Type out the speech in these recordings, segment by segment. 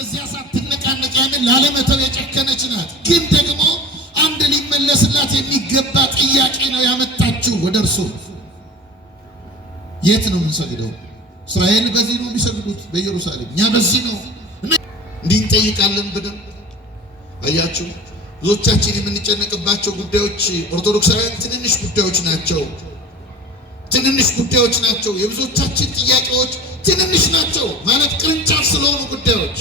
በዚያ ሳትነቃነቅ ያንን ላለመተው የጨከነች ናት። ግን ደግሞ አንድ ሊመለስላት የሚገባ ጥያቄ ነው ያመጣችው ወደ እርሱ። የት ነው የምንሰግደው? እስራኤል በዚህ ነው የሚሰግዱት በኢየሩሳሌም፣ እኛ በዚህ ነው። እንዲህ እንጠይቃለን ብለን አያችሁ። ብዙዎቻችን የምንጨነቅባቸው ጉዳዮች ኦርቶዶክሳውያን ትንንሽ ጉዳዮች ናቸው። ትንንሽ ጉዳዮች ናቸው። የብዙዎቻችን ጥያቄዎች ትንንሽ ናቸው ማለት ቅርንጫፍ ስለሆኑ ጉዳዮች፣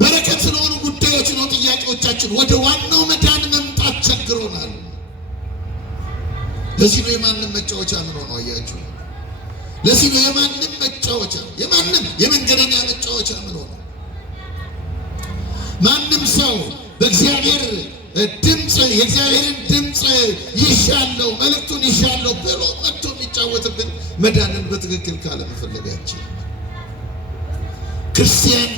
በረከት ስለሆኑ ጉዳዮች ነው ጥያቄዎቻችን። ወደ ዋናው መዳን መምጣት ቸግሮናል። ለዚህ ነው የማንም መጫወቻ ምን ሆነው አያችሁ። ለዚህ ነው የማንም መጫወቻ የማንም የመንገደኛ መጫወቻ ምን ሆነው ማንም ሰው በእግዚአብሔር ድምፅ የእግዚአብሔርን ድምፅ ይሻለው መልእክቱን ይሻለው ብሎ መጥቶ የሚጫወትብን መዳንን በትክክል ካለመፈለጋችን። ክርስቲያን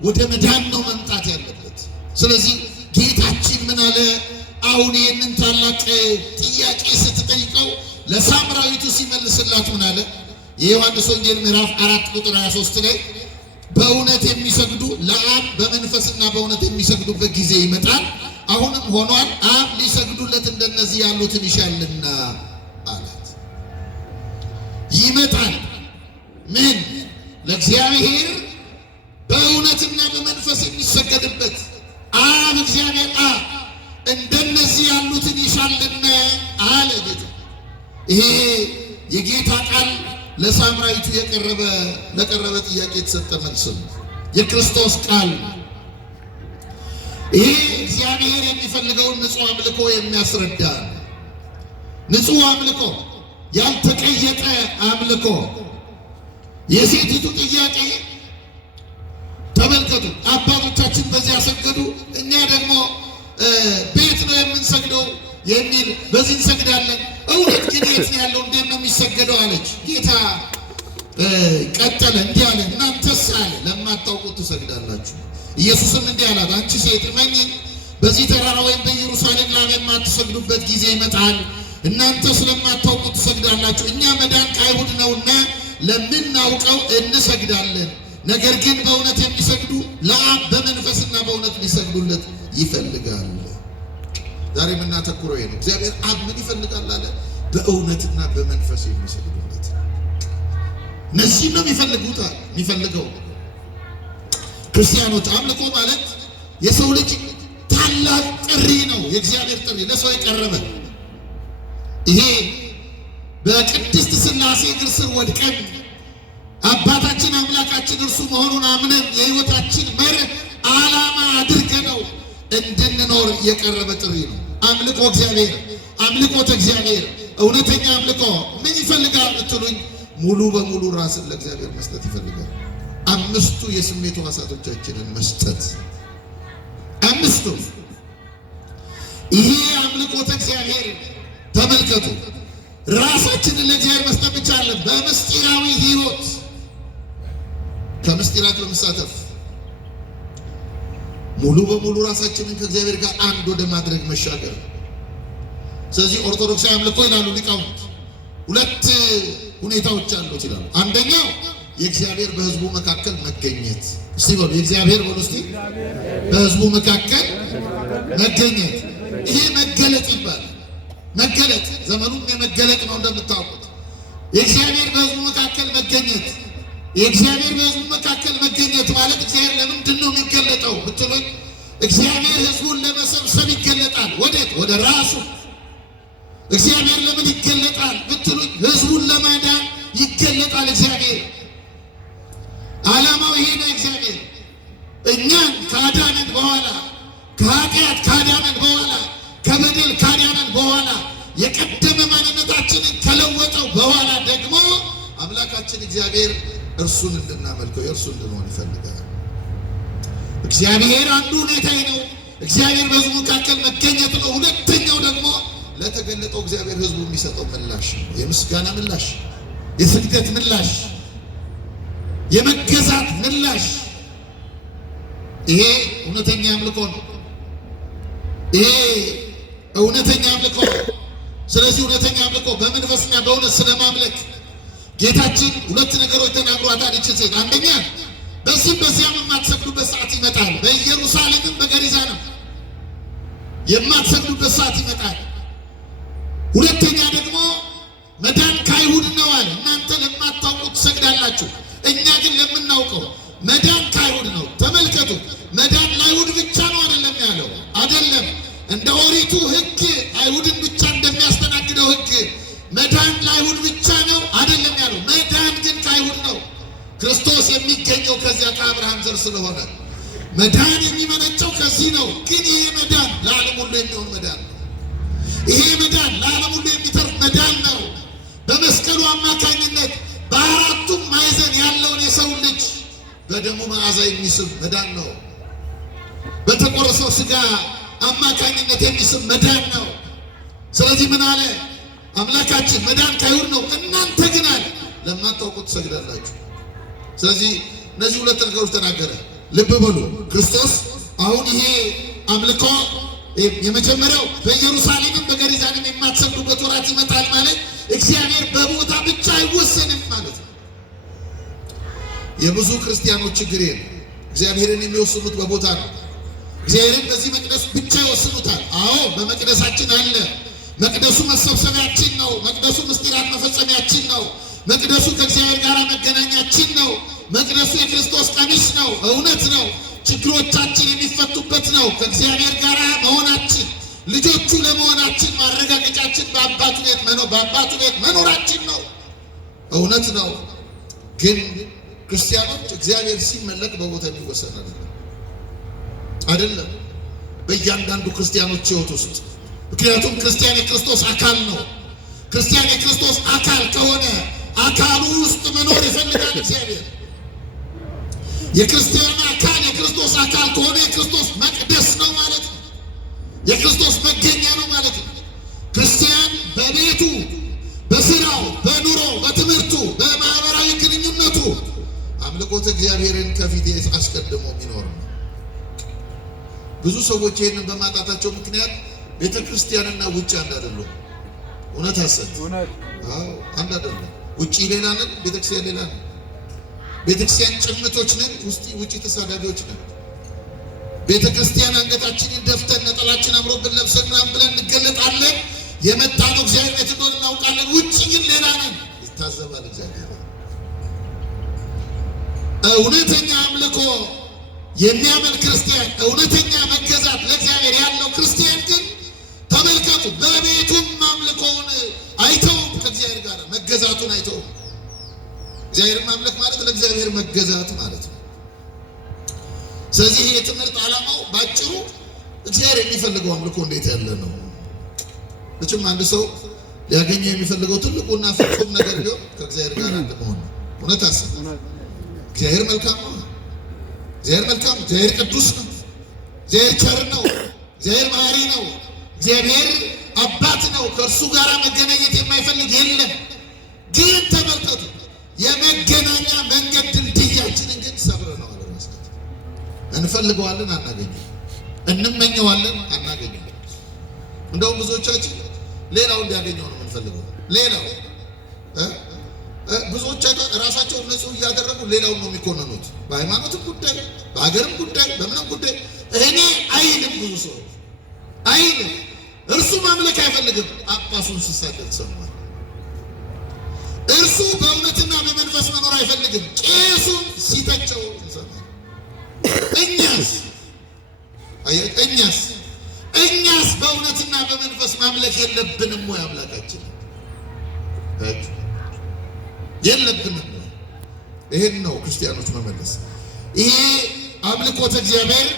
ወደ መዳን ነው መምጣት ያለበት። ስለዚህ ጌታችን ምን አለ? አሁን ይህንን ታላቅ ጥያቄ ስትጠይቀው ለሳምራዊቱ ሲመልስላት ምን አለ? የዮሐንስ ወንጌል ምዕራፍ 4 ቁጥር 23 ላይ በእውነት የሚሰግዱ ለአብ በመንፈስና በእውነት የሚሰግዱበት ጊዜ ይመጣል፣ አሁንም ሆኗል፣ አብ ሊሰግዱለት እንደነዚህ ያሉትን ይሻልና አላት። ይመጣል ምን? ለእግዚአብሔር በእውነትና በመንፈስ የሚሰገድበት አብ እግዚአብሔር አብ እንደነዚህ ያሉትን ይሻልና አለ ጌታ። ይሄ የጌታ ቃል ለሳምራዊቱ ለቀረበ ጥያቄ የተሰጠ መልስ ነው። የክርስቶስ ቃል ይሄ እግዚአብሔር የሚፈልገውን ንጹሕ አምልኮ የሚያስረዳ ንጹሕ አምልኮ፣ ያልተቀየጠ አምልኮ። የሴቲቱ ጥያቄ ተመልከቱ። አባቶቻችን በዚያ ሰገዱ፣ እኛ ደግሞ ቤት ነው የምንሰግደው የሚል በዚህ እንሰግዳለን። እውነት ግን የት ነው ያለው? እንዴት ነው የሚሰገደው አለች። ጌታ ቀጠለ እንዲህ አለ፣ እናንተስ አለ ለማታውቁት ትሰግዳላችሁ። ኢየሱስም እንዲህ አላት፣ አንቺ ሴት እመኚኝ፣ በዚህ ተራራ ወይም በኢየሩሳሌም ላይ የማትሰግዱበት ጊዜ ይመጣል። እናንተ ስለማታውቁት ትሰግዳላችሁ። እኛ መዳን ከአይሁድ ነውና ለምናውቀው እንሰግዳለን። ነገር ግን በእውነት የሚሰግዱ ለአብ በመንፈስና በእውነት ሊሰግዱለት ይፈልጋል። ዛሬ የምናተኩረው ይሄ ነው። እግዚአብሔር አብ ምን ይፈልጋል አለ? በእውነትና በመንፈስ የሚሰግዱለት። እነዚህ ነው የሚፈልገው። ክርስቲያኖች አምልኮ ማለት የሰው ልጅ ታላቅ ጥሪ ነው። የእግዚአብሔር ጥሪ ለሰው የቀረበ ይሄ በቅድስት ሥላሴ እግር ስር ወድቀን አባታችን አምላካችን እርሱ መሆኑን አምነን የሕይወታችን መርህ ዓላማ አድርገነው እንድንኖር የቀረበ ጥሪ ነው። አምልኮ እግዚአብሔር፣ አምልኮተ እግዚአብሔር፣ እውነተኛ አምልኮ ምን ይፈልጋል ብትሉኝ፣ ሙሉ በሙሉ ራስን ለእግዚአብሔር መስጠት ይፈልጋል። አምስቱ የስሜት ሕዋሳቶቻችንን መስጠት፣ አምስቱ። ይሄ አምልኮተ እግዚአብሔር ተመልከቱ። ራሳችንን ለእግዚአብሔር መስጠት ብቻ አለ። በምስጢራዊ ሕይወት ከምስጢራት በመሳተፍ ሙሉ በሙሉ ራሳችንን ከእግዚአብሔር ጋር አንድ ወደ ማድረግ መሻገር። ስለዚህ ኦርቶዶክሳዊ አምልኮ ይላሉ ሊቃውንት ሁለት ሁኔታዎች አሉት ይላሉ። አንደኛው የእግዚአብሔር በሕዝቡ መካከል መገኘት። እስቲ በሉ የእግዚአብሔር በሉ እስቲ በሕዝቡ መካከል መገኘት። ይሄ መገለጥ ይባላል። መገለጥ ዘመኑም የመገለጥ ነው እንደምታውቁት። የእግዚአብሔር በሕዝቡ መካከል መገኘት። የእግዚአብሔር በሕዝቡ መካከል መገኘት ማለት እግዚአብሔር ለምንድን ነው የሚገለጠው ብትሉኝ፣ እግዚአብሔር ሕዝቡን ለመሰብሰብ ይገለጣል። ወዴት? ወደ ራሱ። እግዚአብሔር ለምን ይገለጣል ብትሉኝ፣ ሕዝቡን ለማዳን ይገለጣል። እግዚአብሔር ዓላማው ይሄ ነው። እግዚአብሔር እኛን ካዳነን በኋላ ከኃጢአት ካዳነን በኋላ ከበደል ካዳነን በኋላ የቀደመ ማንነታችንን ከለወጠው በኋላ ደግሞ አምላካችን እግዚአብሔር እርሱን እንድናመልከው የእርሱ እንድንሆን ይፈልጋል። እግዚአብሔር አንዱ ሁኔታ ነው። እግዚአብሔር በሕዝቡ መካከል መገኘት ነው። ሁለተኛው ደግሞ ለተገለጠው እግዚአብሔር ሕዝቡ የሚሰጠው ምላሽ፣ የምስጋና ምላሽ፣ የስግደት ምላሽ፣ የመገዛት ምላሽ። ይሄ እውነተኛ አምልኮ ነው። ይሄ እውነተኛ አምልኮ። ስለዚህ እውነተኛ አምልኮ በመንፈስና በእውነት ስለማምለክ ጌታችን ሁለት ነገሮች ተናግሯታል። ይህች ሴት አንደኛ በዚህም በዚያም የማትሰግዱበት የማትሰግዱበት ሰዓት ይመጣል። ሁለተኛ ደግሞ መዳን ከአይሁድ ነው አለ። እናንተ ለማታውቁት ትሰግዳላችሁ፣ እኛ ግን ለምናውቀው። መዳን ከአይሁድ ነው። ተመልከቱ፣ መዳን ለአይሁድ ብቻ ነው አይደለም ያለው። አይደለም እንደ ኦሪቱ ሕግ አይሁድን ብቻ እንደሚያስተናግደው ሕግ መዳን ለአይሁድ ብቻ ነው አይደለም ያለው። መዳን ግን ከአይሁድ ነው። ክርስቶስ የሚገኘው ከዚያ ከአብርሃም ዘር ስለሆነ መዳን የሚመነጨው ከዚህ ነው። ግን ይሄ መዳን ለዓለም ሁሉ የሚሆን መዳን ነው። ይሄ መዳን ለዓለም ሁሉ የሚተርፍ መዳን ነው። በመስቀሉ አማካኝነት በአራቱም ማዕዘን ያለውን የሰው ልጅ በደሙ መዓዛ የሚስብ መዳን ነው። በተቆረሰው ሥጋ አማካኝነት የሚስብ መዳን ነው። ስለዚህ ምን አለ አምላካችን? መዳን ከአይሁድ ነው፣ እናንተ ግን አለ ለማታውቁት ትሰግዳላችሁ። ስለዚህ እነዚህ ሁለት ነገሮች ተናገረ። ልብ በሉ ክርስቶስ አሁን ይሄ አምልኮ የመጀመሪያው በኢየሩሳሌምም በገሪዛንም የማትሰግዱበት ወራት ይመጣል ማለት እግዚአብሔር በቦታ ብቻ አይወሰንም ማለት ነው። የብዙ ክርስቲያኖች ችግር ነው። እግዚአብሔርን የሚወስኑት በቦታ ነው። እግዚአብሔርን በዚህ መቅደስ ብቻ ይወስኑታል። አዎ በመቅደሳችን አለ። መቅደሱ መሰብሰቢያችን ነው። መቅደሱ ምስጢራት መፈጸሚያችን ነው። መቅደሱ ከእግዚአብሔር ጋር መገናኛችን ነው። መቅደሱ የክርስቶስ ቀሚስ ነው። እውነት ነው። ችግሮቻችን የሚፈቱበት ነው። ከእግዚአብሔር ጋር መሆናችን ልጆቹ ለመሆናችን ማረጋገጫችን በአባቱ ቤት መኖራችን ነው። እውነት ነው። ግን ክርስቲያኖች እግዚአብሔር ሲመለክ በቦታ የሚወሰን አይደለም በእያንዳንዱ ክርስቲያኖች ሕይወት ውስጥ። ምክንያቱም ክርስቲያን የክርስቶስ አካል ነው። ክርስቲያን የክርስቶስ አካል ከሆነ አካሉ ውስጥ መኖር ይፈልጋል እግዚአብሔር። የክርስቲያን አካል የክርስቶስ አካል ከሆነ የክርስቶስ መቅደስ ነው ማለት ነው። የክርስቶስ መገኛ ነው ማለት ነው። ክርስቲያን በቤቱ፣ በስራው፣ በኑሮ፣ በትምህርቱ፣ በማህበራዊ ግንኙነቱ አምልኮተ እግዚአብሔርን ከፊት አስቀድሞ የሚኖር ነው። ብዙ ሰዎች ይህንን በማጣታቸው ምክንያት ቤተ ክርስቲያንና ውጭ አንድ አይደሉም። እውነት ሐሰት? አዎ አንድ አይደለም። ውጭ ሌላ ነን፣ ቤተክርስቲያን ሌላ ነን። ቤተክርስቲያን ጭምቶች ነን፣ ውጭ ተሳዳቢዎች ነን። ቤተክርስቲያን አንገታችንን ደፍተን ነጠላችን አምሮብን ለብሰን ምናምን ብለን እንገለጣለን። የመጣነው እግዚአብሔር ቤት እንደሆነ እናውቃለን። ውጭ ግን ሌላ ነን። ይታዘባል እግዚአብሔር። እውነተኛ አምልኮ የሚያመልክ ክርስቲያን፣ እውነተኛ መገዛት ለእግዚአብሔር ያለው ክርስቲያን ግን ተመልከቱ፣ በቤቱም አምልኮውን አይተውም፣ ከእግዚአብሔር ጋር መገዛቱን አይተውም። እግዚአብሔር ማምለክ ማለት ለእግዚአብሔር መገዛት ማለት ነው። ስለዚህ ይሄ የትምህርት ዓላማው ባጭሩ እግዚአብሔር የሚፈልገው አምልኮ እንዴት ያለ ነው? ብቻም አንድ ሰው ሊያገኘው የሚፈልገው ትልቁና ፍጹም ነገር ቢሆን ከእግዚአብሔር ጋር አንድ መሆን ነው። እውነት አሰብ እግዚአብሔር መልካም ነው። እግዚአብሔር መልካም፣ እግዚአብሔር ቅዱስ ነው። እግዚአብሔር ቸር ነው። እግዚአብሔር መሐሪ ነው። እግዚአብሔር አባት ነው። ከእርሱ ጋር መገናኘት የማይፈልግ የለም። ግን ተመልከቱ፣ የመገናኛ መንገድ ድልድያችንን ግን ሰብረነዋል። እንፈልገዋለን፣ አናገኘው። እንመኘዋለን፣ አናገኘው። እንደውም ብዙዎቻችን ሌላው እንዲያገኘው ነው የምንፈልገው። ሌላው ብዙዎቻችን ራሳቸውን ንጹህ እያደረጉ ሌላውን ነው የሚኮንኑት። በሃይማኖትም ጉዳይ፣ በሀገርም ጉዳይ፣ በምንም ጉዳይ እኔ አይልም። ብዙ ሰው አይልም። እርሱ ማምለክ አይፈልግም። ጳጳሱን ሲሳደድ ሰማል። እርሱ በእውነትና በመንፈስ መኖር አይፈልግም። ቄሱን ሲተቸው ሰማል። እኛስ በእውነትና በመንፈስ ማምለክ የለብንም ወይ? አምላካችን የለብንም። ይሄን ነው ክርስቲያኖች መመለስ። ይሄ አምልኮተ እግዚአብሔር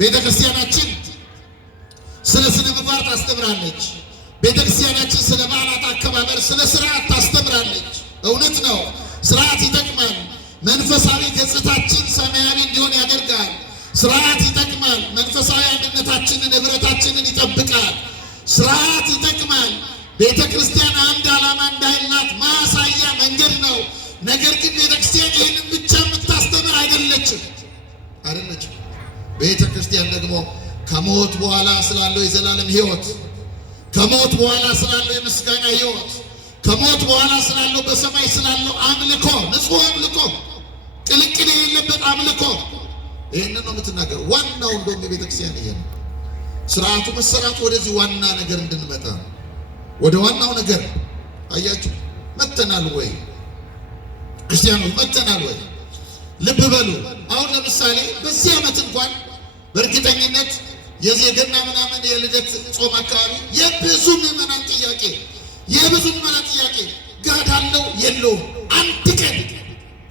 ቤተ ክርስቲያናችን ስለ ስነ ምግባር ታስተምራለች። ቤተ ክርስቲያናችን ስለ በዓላት አከባበር፣ ስለ ስርዓት ታስተምራለች። እውነት ነው፣ ስርዓት ይጠቅማል። መንፈሳዊ ገጽታችን ሰማያዊ እንዲሆን ያደርጋል። ስርዓት ይጠቅማል። መንፈሳዊ አንድነታችንን፣ ህብረታችንን ይጠብቃል። ስርዓት ይጠቅማል። ቤተ ክርስቲያን አንድ ዓላማ እንዳላት ማሳያ መንገድ ነው። ነገር ግን ቤተ ክርስቲያን ይህንን ብቻ የምታስተምር አይደለችም። ቤተ ክርስቲያን ደግሞ ከሞት በኋላ ስላለው የዘላለም ሕይወት፣ ከሞት በኋላ ስላለው የምስጋና ሕይወት፣ ከሞት በኋላ ስላለው በሰማይ ስላለው አምልኮ፣ ንጹሕ አምልኮ፣ ቅልቅል የሌለበት አምልኮ፣ ይህንን ነው የምትናገር። ዋናው እንደውም የቤተ ክርስቲያን ይሄ ነው። ስርዓቱ መሰራቱ ወደዚህ ዋና ነገር እንድንመጣ ወደ ዋናው ነገር አያችሁ መተናል ወይ ክርስቲያኖች መተናል ወይ? ልብ በሉ። አሁን ለምሳሌ በዚህ ዓመት እንኳን በእርግጠኝነት የገና ምናምን የልደት ጾም አካባቢ የብዙ ምዕመናን ጥያቄ ጋድ አለው የለውም? አንድ ቀን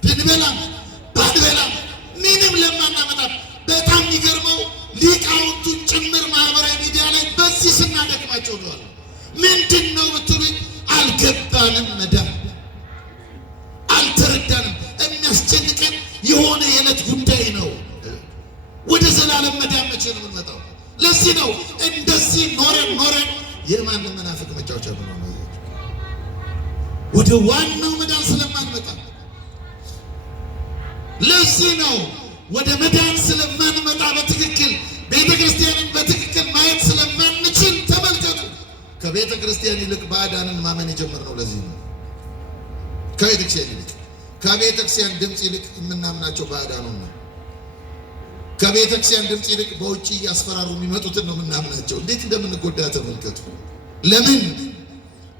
ብንበላም ባንበላም ምንም ለማናመጣም በጣም የሚገርመው ሊቃውንቱን ጭምር ማህበራዊ ሚዲያ ላይ በዚህ ስናደክማቸው ነው። ምንድን ነው ብትሉኝ አልገባንም፣ መዳን አልተረዳንም። የሚያስጨንቀን የሆነ የዕለት ጉዳይ ነው። ወደ ዘላለም መዳን መቼ ነው የምንመጣው? ለዚህ ነው እንደዚህ ኖረን የማንም መናፍቅ መጫወቻ ነው። ወደ ዋናው መዳን ስለማንመጣ፣ ለዚህ ነው ወደ መዳን ስለማንመጣ በትክክል ቤተ ክርስቲያንን በትክክል ማየት ስለማንችል። ተመልከቱ፣ ከቤተ ክርስቲያን ይልቅ ባዕዳንን ማመን የጀመርነው ለዚህ ነው። ከቤተ ክርስቲያን ድምፅ ይልቅ የምናምናቸው ባዕዳኑን ነው። ከቤተ ክርስቲያን ድምፅ ይልቅ በውጭ እያስፈራሩ የሚመጡትን ነው የምናምናቸው። እንዴት እንደምንጎዳ ተመልከቱ። ለምን?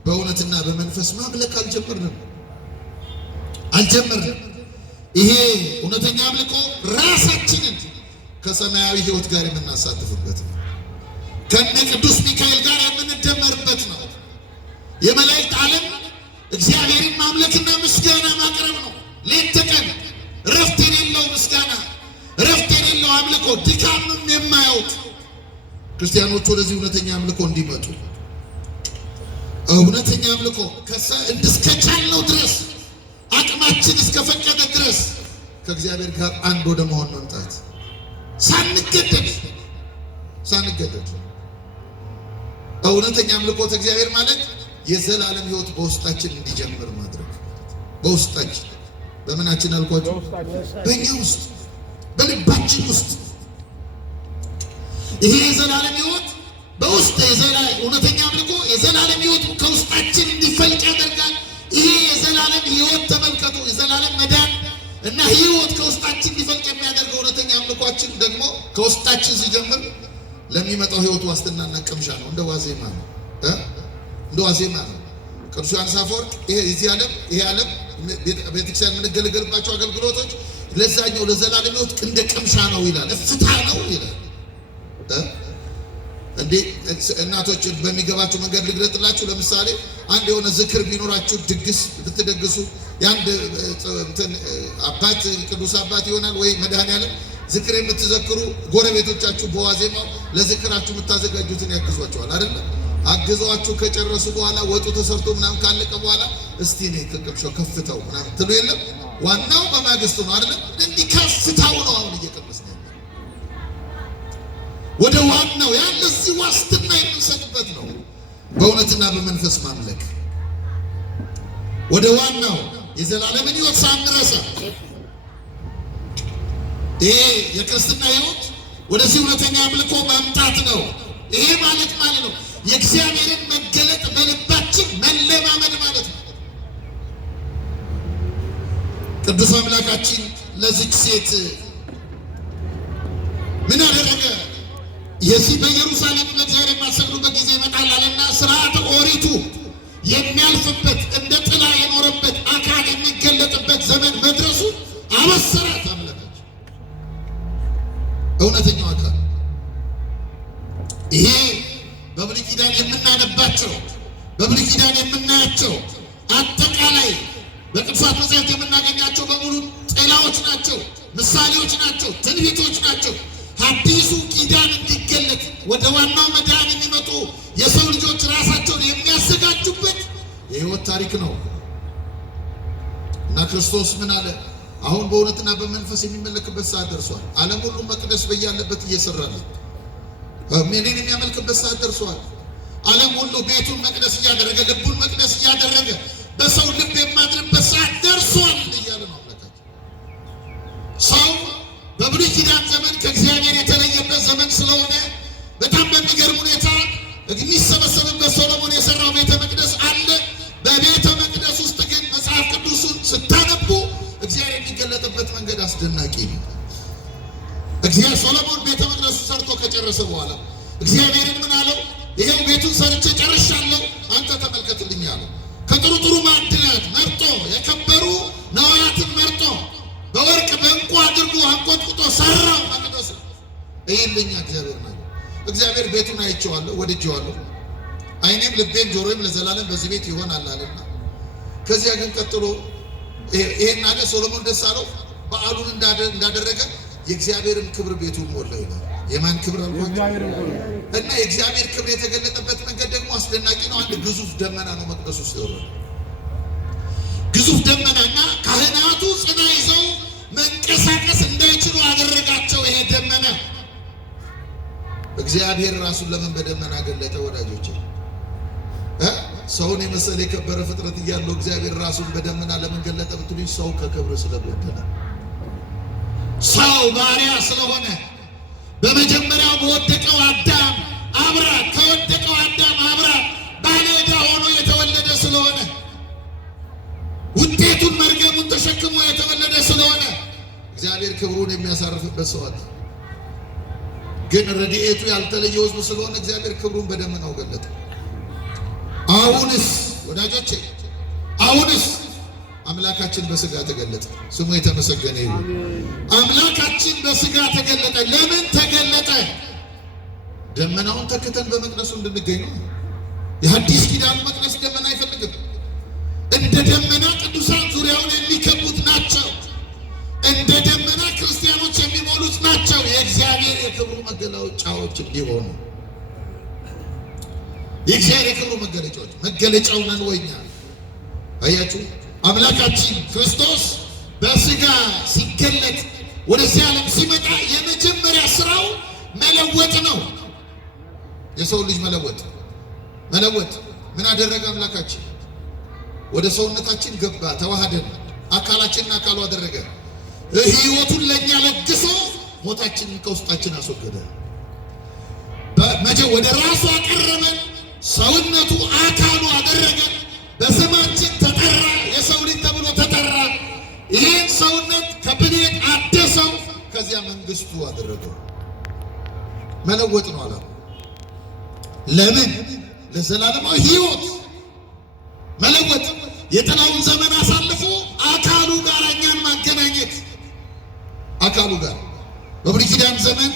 በእውነትና በመንፈስ ማምለክ አልጀመርንም። ይሄ እውነተኛ አምልኮ ራሳችንን ከሰማያዊ ሕይወት ጋር የምናሳትፍበት ነው። ከነ ቅዱስ ሚካኤል ጋር የምንደመርበት ነው። የመላእክት ዓለም እግዚአብሔርን ማምለክና ምስጋና ማቅረብ ነው። ሌት ተቀን እረፍት የሌለው ምስጋና፣ እረፍት የሌለው አምልኮ፣ ድካምም የማያውቅ ክርስቲያኖች ወደዚህ እውነተኛ አምልኮ እንዲመጡ እውነተኛ አምልኮ እስከቻልነው ድረስ አቅማችን እስከፈቀደ ድረስ ከእግዚአብሔር ጋር አንድ ወደ መሆን መምጣት ሳንገደድ እውነተኛ አምልኮት እግዚአብሔር ማለት የዘላለም ሕይወት በውስጣችን እንዲጀምር ማድረግ። በውስጣችን በምናችን አልኳችሁ? በእኛ ውስጥ በልባችን ውስጥ ይሄ የዘላለም ሕይወት በውስጥ እውነተኛ አምልኮ የዘላለም ሕይወት ከውስጣችን እንዲፈልቅ ያደርጋል። ይሄ የዘላለም ሕይወት ተመልከቱ፣ የዘላለም መዳን እና ሕይወት ከውስጣችን እንዲፈልቅ የሚያደርገው እውነተኛ አምልኳችን ደግሞ ከውስጣችን ሲጀምር ለሚመጣው ሕይወት ዋስትናና ቅምሻ ነው። እንደ ዋዜማ ነው። ቅዱስ ዮሐንስ አፈወርቅ ይሄ ዓለም ቤተክርስቲያን የምንገለገልባቸው አገልግሎቶች ለዛኛው ለዘላለም ሕይወት እንደ ቅምሻ ነው ይላል። እፍታ ነው ይላል። እንዴ እናቶች በሚገባቸው መንገድ ልግለጥላችሁ። ለምሳሌ አንድ የሆነ ዝክር ቢኖራችሁ ድግስ ብትደግሱ የአንድ አባት ቅዱስ አባት ይሆናል ወይ መድኃኔዓለም ዝክር የምትዘክሩ ጎረቤቶቻችሁ በዋዜማው ለዝክራችሁ የምታዘጋጁትን ያግዟቸዋል አይደል? አግዘዋችሁ ከጨረሱ በኋላ ወጡ ተሰርቶ ምናምን ካለቀ በኋላ እስቲ እኔ ከቅምሻው ከፍታው ምናምን ትሉ የለም? ዋናው በማግስቱ ነው አይደል? እንዲህ ከፍታው ነው አሁን እየቀመስን ወደ ዋናው ያለ እዚህ ዋስትና የምንሰጥበት ነው። በእውነትና በመንፈስ ማምለክ ወደ ዋናው የዘላለምን ሕይወት ሳንረሳ ይሄ የክርስትና ሕይወት ወደዚህ እውነተኛ አምልኮ ማምጣት ነው። ይሄ ማለት ነው የእግዚአብሔርን መገለጥ በልባችን መለማመድ ማለት ነው። ቅዱስ አምላካችን ለዚች ሴት ምን አደረገ? የዚህ በኢየሩሳሌም ለእግዚአብሔር የማሰግዱበት ጊዜ ይመጣል አለና ሥርዓተ ኦሪቱ የሚያልፍበት እንደ ጥላ የኖረበት አካል የሚገለጥበት ዘመን መድረሱ አበሰራት። አመለከች እውነተኛው አካል ይሄ በብሉይ ኪዳን የምናነባቸው በብሉይ ኪዳን የምናያቸው አጠቃላይ በቅዱሳት መጻሕፍት የምናገኛቸው በሙሉ ጥላዎች ናቸው፣ ምሳሌዎች ናቸው፣ ትንቢቶች ናቸው። አዲሱ ኪዳን እንዲገለጥ ወደ ዋናው መዳን የሚመጡ የሰው ልጆች ራሳቸውን የሚያዘጋጁበት የሕይወት ታሪክ ነው እና ክርስቶስ ምን አለ? አሁን በእውነትና በመንፈስ የሚመለክበት ሰዓት ደርሷል። ዓለም ሁሉ መቅደስ በያለበት እየሰራል ምንን የሚያመልክበት ሰዓት ደርሷል። ዓለም ሁሉ ቤቱን መቅደስ እያደረገ ልቡን መቅደስ እያደረገ በሰው ልብ የማድርበት ሰዓት ደርሷል እያለ ነው አምላካችን። ሰው በብሉይ ኪዳን ዘመን ከእግዚአብሔር የተለየበት ዘመን ስለሆነ በጣም በሚገርም ሁኔታ የሚሰበሰብበት ሶሎሞን የሰራው ቤተ መቅደስ አለ። በቤተ መቅደስ ውስጥ ግን መጽሐፍ ቅዱሱን ስታነቡ እግዚአብሔር የሚገለጥበት መንገድ አስደናቂ ነው። እግዚአብሔር ሶሎሞን ቤተ መቅደሱ ሰርቶ ከጨረሰ በኋላ እግዚአብሔርን ምን አለው? ይሄው ቤቱን ሰርቼ ጨርሻለሁ፣ አንተ ተመልከትልኝ አለው። ከጥሩ ጥሩ ማዕድናት መርጦ የከበሩ ነዋያትን መርጦ በወርቅ በእንቁ አድርጎ አንቆጥቁጦ ሰራው መቅደስ። ይሄልኛ እግዚአብሔር ነው። እግዚአብሔር ቤቱን አይቼዋለሁ፣ ወድጄዋለሁ፣ ዓይኔም ልቤም ጆሮዬም ለዘላለም በዚህ ቤት ይሆናል አለና ከዚያ ግን ቀጥሎ ይሄን አለ። ሶሎሞን ደስ አለው በዓሉን እንዳደረገ የእግዚአብሔርን ክብር ቤቱን ሞላው ይላል። የማን ክብር አልኳቸው? እና የእግዚአብሔር ክብር የተገለጠበት መንገድ ደግሞ አስደናቂ ነው። አንድ ግዙፍ ደመና ነው መቅደሱ ውስጥ የወረደው። ግዙፍ ደመናና ካህናቱ ጽና ይዘው መንቀሳቀስ እንዳይችሉ አደረጋቸው። ይሄ ደመና እግዚአብሔር ራሱን ለምን በደመና ገለጠ? ወዳጆች ሰውን የመሰለ የከበረ ፍጥረት እያለው እግዚአብሔር ራሱን በደመና ለምን ገለጠ ብትሉኝ፣ ሰው ከክብር ስለጎደለ፣ ሰው ባሪያ ስለሆነ፣ በመጀመሪያው በወደቀው አዳም አብራ ከወደቀው አዳም አብራ ባለዕዳ ሆኖ የተወለደ ስለሆነ፣ ውጤቱን መርገሙን ተሸክሞ የተወለደ ስለሆነ እግዚአብሔር ክብሩን የሚያሳርፍበት ሰው አለ። ግን ረድኤቱ ያልተለየው ሕዝብ ስለሆነ እግዚአብሔር ክብሩን በደመናው ገለጠ። አሁንስ ወዳጆቼ፣ አሁንስ አምላካችን በስጋ ተገለጠ። ስሙ የተመሰገነ ይሁን። አምላካችን በስጋ ተገለጠ። ለምን ተገለጠ? ደመናውን ተክተን በመቅደሱ እንድንገኝ ነው። የሐዲስ ኪዳኑ መቅደስ ደመና አይፈልግም። እንደ ደመና ቅዱሳን ዙሪያውን የሚከቡት ናቸው። እንደ ደመና ክርስቲያኖች የሚሞሉት ናቸው። የእግዚአብሔር የክብሩ መገለጫዎች እንዲሆኑ የእግዚአብሔር የክብሩ መገለጫው ነን ወይኛ። አያችሁ፣ አምላካችን ክርስቶስ በስጋ ሲገለጥ ወደዚህ ዓለም ሲመጣ የመጀመሪያ ስራው መለወጥ ነው። የሰው ልጅ መለወጥ። ምን አደረገ አምላካችን? ወደ ሰውነታችን ገባ፣ ተዋሃደን፣ አካላችንን አካሉ አደረገ። ሕይወቱን ለእኛ ለግሶ ሞታችንን ከውስጣችን አስወገደ። ወደ ራሱ አቀረበን። ሰውነቱ አካሉ አደረገ። በስማችን ተጠራ። የሰው ልጅ ተብሎ ተጠራ። ይህን ሰውነት ከብሌት አደሰው። ከዚያ መንግስቱ አደረገው። መለወጥ ነው አላ። ለምን? ለዘላለማዊ ሕይወት መለወጥ። የጥላውን ዘመን አሳልፎ አካሉ ጋር እኛን ማገናኘት። አካሉ ጋር በብሉይ ኪዳን ዘመን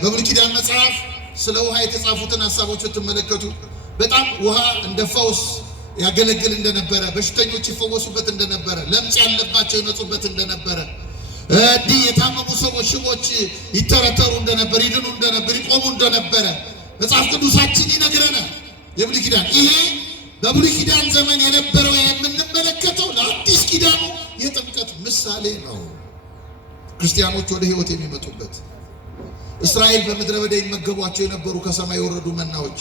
በብሉይ ኪዳን መጽሐፍ ስለ ውሃ የተጻፉትን ሐሳቦች ብትመለከቱ በጣም ውሃ እንደ ፈውስ ያገለግል እንደነበረ፣ በሽተኞች ይፈወሱበት እንደነበረ፣ ለምጽ ያለባቸው ይነጹበት እንደነበረ፣ እንዲህ የታመሙ ሰዎች ሽቦች ይተረተሩ እንደነበር፣ ይድኑ እንደነበር፣ ይቆሙ እንደነበረ መጽሐፍ ቅዱሳችን ይነግረናል። የብሉይ ኪዳን ይሄ በብሉይ ኪዳን ዘመን የነበረው የምንመለከተው ለአዲስ ኪዳኑ የጥምቀት ምሳሌ ነው። ክርስቲያኖች ወደ ሕይወት የሚመጡበት፣ እስራኤል በምድረ በዳ ይመገቧቸው የነበሩ ከሰማይ የወረዱ መናዎች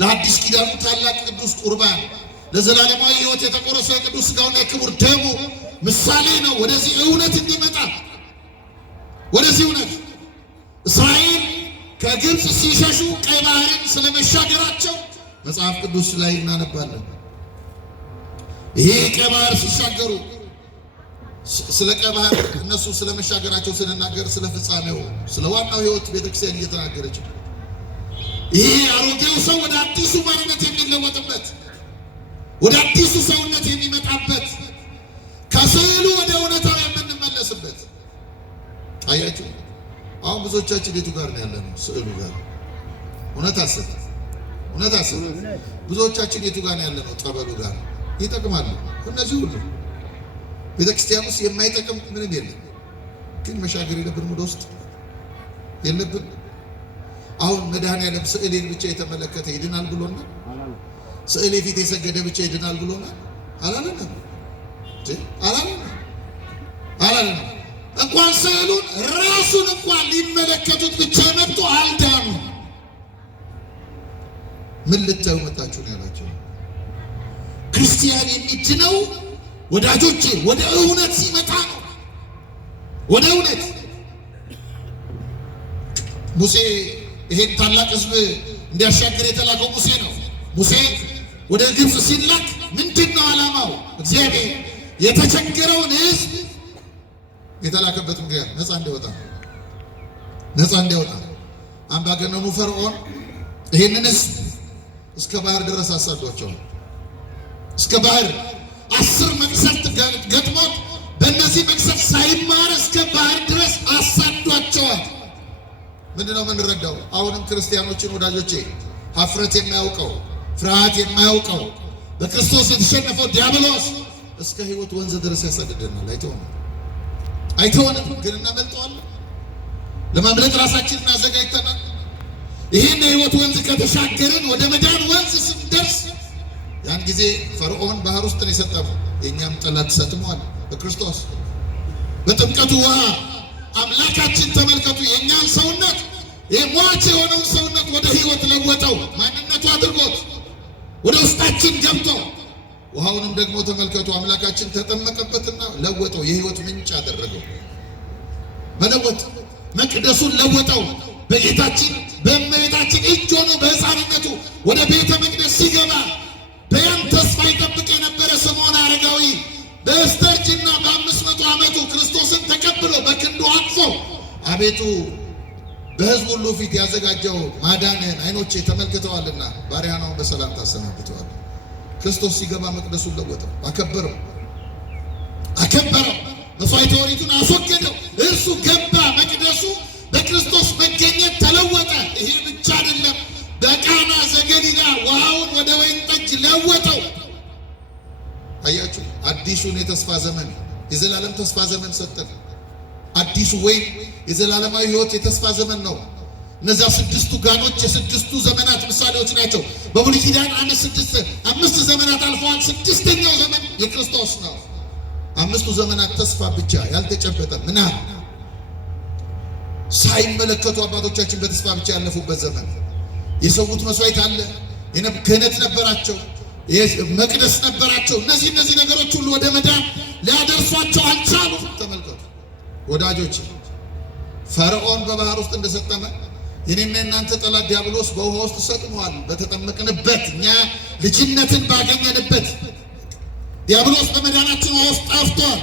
ለአዲስ ኪዳኑ ታላቅ ቅዱስ ቁርባን፣ ለዘላለማዊ ሕይወት የተቆረሰው የቅዱስ ሥጋውና የክቡር ደሙ ምሳሌ ነው። ወደዚህ እውነት እንዲመጣ፣ ወደዚህ እውነት እስራኤል ከግብፅ ሲሸሹ ቀይ ባህርን ስለመሻገራቸው መጽሐፍ ቅዱስ ላይ እናነባለን። ይሄ ቀይ ባህር ሲሻገሩ ስለ ቀይ ባህር እነሱ ስለመሻገራቸው ስንናገር ስለ ፍጻሜው፣ ስለ ዋናው ሕይወት ቤተክርስቲያን እየተናገረች ነው። ይሄ አሮጌው ሰው ወደ አዲሱ ማንነት የሚለወጥበት፣ ወደ አዲሱ ሰውነት የሚመጣበት፣ ከስዕሉ ወደ እውነታው የምንመለስበት። አያችሁ፣ አሁን ብዙዎቻችን የቱ ጋር ነው ያለነው? ስዕሉ ጋር። እውነት አሰብ ብዙዎቻችን የቱ ጋር ነው ያለነው? ጠበሉ ጋር። ይጠቅማሉ እነዚህ ሁሉ። ቤተክርስቲያን ውስጥ የማይጠቅም ምንም የለም። ግን መሻገር የለብንም፣ ወደ ውስጥ የለብን። አሁን መድኃኔዓለም ስዕሌን ብቻ የተመለከተ ይድናል ብሎና፣ ስዕሌ ፊት የሰገደ ብቻ ይድናል ብሎና አላለንም። እንኳን ስዕሉን ራሱን እንኳን ሊመለከቱት ብቻ መጥቶ አልዳኑ። ምን ልታዩ መጣችሁ ነው ያላቸው። ክርስቲያን የሚድነው ወዳጆቼ ወደ እውነት ሲመጣ ነው። ወደ እውነት ሙሴ ይሄን ታላቅ ሕዝብ እንዲያሻገር የተላከው ሙሴ ነው። ሙሴ ወደ ግብፅ ሲላክ ምንድነው ዓላማው? እግዚአብሔር የተቸገረውን ሕዝብ የተላከበት ምክንያት ነፃ እንዲያወጣ። አምባገነኑ ፈርዖን ይህንን እስከ ባህር ድረስ አሳዷቸዋል። እስከ ባህር 10 መቅሰፍት ገጥሞት በእነዚህ መቅሰፍት ሳይማር እስከ ባህር ድረስ አሳዷቸዋል። ምንድነው የምንረዳው? አሁንም ክርስቲያኖችን ወዳጆቼ ሀፍረት የማያውቀው ፍርሃት የማያውቀው በክርስቶስ የተሸነፈው ዲያብሎስ እስከ ሕይወት ወንዝ ድረስ ያሳድደናል። አይተውንም ግን እናመልጠዋለን። ለማምለጥ ራሳችንን አዘጋጅተናል። ይህን የሕይወት ወንዝ ከተሻገርን ወደ መዳን ወንዝ ስንደርስ ያን ጊዜ ፈርዖን ባህር ውስጥ ነው የሰጠመው። የእኛም ጠላት ሰጥሟል። በክርስቶስ በጥምቀቱ ውሃ አምላካችን ተመልከቱ፣ የእኛን ሰውነት የሟች የሆነውን ሰውነት ወደ ሕይወት ለወጠው። ማንነቱ አድርጎት ወደ ውስጣችን ገብቶ ውሃውንም ደግሞ ተመልከቱ፣ አምላካችን ተጠመቀበትና ለወጠው። የሕይወት ምንጭ አደረገው። መለወጥ መቅደሱን ለወጠው። በጌታችን በእመቤታችን እጅ ሆኖ በሕፃንነቱ ወደ ቤተ መቅደስ ሲገባ በያን ተስፋ ይጠብቅ የነበረ ስምዖን አረጋዊ በስተርጅና በ500 ዓመቱ ክርስቶስን ተቀብሎ በክንዱ አቅፎ አቤቱ በሕዝብ ሁሉ ፊት ያዘጋጀው ማዳንህን ዓይኖቼ ተመልክተዋልና ባሪያህን በሰላም ታሰናብተዋል። ክርስቶስ ሲገባ መቅደሱን ለወጠው፣ አከበረው። መስዋዕተ ኦሪቱን አስወገደው። እርሱ ገባ። መቅደሱ በክርስቶስ መገኘት ተለወጠ። ይሄ ብቻ አይደለም። በቃና ዘገሊላ ውሃውን ወደ ወይን ጠጅ ለወጠው። አያችሁ፣ አዲሱን የተስፋ ዘመን የዘላለም ተስፋ ዘመን ሰጠን። አዲሱ ወይን የዘላለማዊ ሕይወት የተስፋ ዘመን ነው። እነዚያ 6ቱ ጋኖች የ6ቱ ዘመናት ምሳሌዎች ናቸው። በብሉይ ኪዳን 5 ዘመናት አልፈዋል። 6ኛው ዘመን የክርስቶስ ነው። 5ቱ ዘመናት ተስፋ ብቻ ያልተጨበጠ ምናምን ሳይመለከቱ አባቶቻችን በተስፋ ብቻ ያለፉበት ዘመን። የሰውት መስዋዕት አለ፣ ክህነት ነበራቸው፣ መቅደስ ነበራቸው። እነዚህ ነገሮች ሁሉ ወደ መዳን ሊያደርሷቸው አልቻሉም። ተመልከቱ ወዳጆች፣ ፈርዖን በባህር ውስጥ እንደሰጠመ የኔና እናንተ ጠላት ዲያብሎስ በውሃ ውስጥ ሰጥሟል። በተጠመቅንበት እኛ ልጅነትን ባገኘንበት ዲያብሎስ በመዳናችን ውሃ ውስጥ ጠፍቷል።